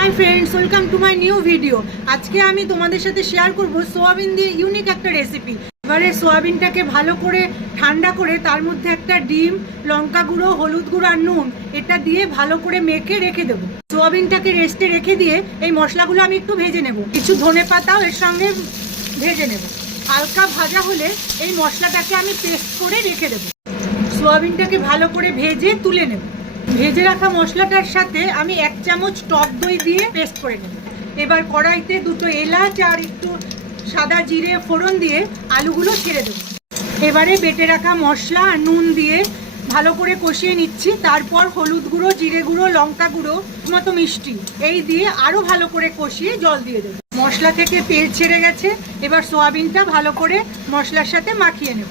High friends welcome to my new video. আজকে আমি তোমাদের সাথে শেয়ার করব সোয়াবিন দিয়ে ইউনিক একটা রেসিপি। এবারে সোয়াবিনটাকে ভালো করে ঠান্ডা করে তার মধ্যে একটা ডিম, লঙ্কা গুঁড়ো, হলুদ গুঁড়ো আর নুন এটা দিয়ে ভালো করে মেখে রেখে দেবো। সোয়াবিনটাকে রেস্টে রেখে দিয়ে এই মশলাগুলো আমি একটু ভেজে নেব। কিছু ধনে পাতাও এর সঙ্গে ভেজে নেব। হালকা ভাজা হলে এই মশলাটাকে আমি পেস্ট করে রেখে দেবো। সোয়াবিনটাকে ভালো করে ভেজে তুলে নেব। ভেজে রাখা মশলাটার সাথে আমি 1 চামচ টক দই দিয়ে পেস্ট করে নেব। এবার কড়াইতে 2টো এলাচ আর একটু সাদা জিরে ফোড়ন দিয়ে আলুগুলো ছেড়ে দেবো। এবারে বেটে রাখা মশলা আর নুন দিয়ে ভালো করে কষিয়ে নিচ্ছি। তারপর হলুদ গুঁড়ো, জিরে গুঁড়ো, লঙ্কা গুঁড়ো, মতো মিষ্টি এই দিয়ে আরও ভালো করে কষিয়ে জল দিয়ে দেবো। মশলা থেকে তেল ছেড়ে গেছে, এবার সোয়াবিনটা ভালো করে মশলার সাথে মাখিয়ে নেব।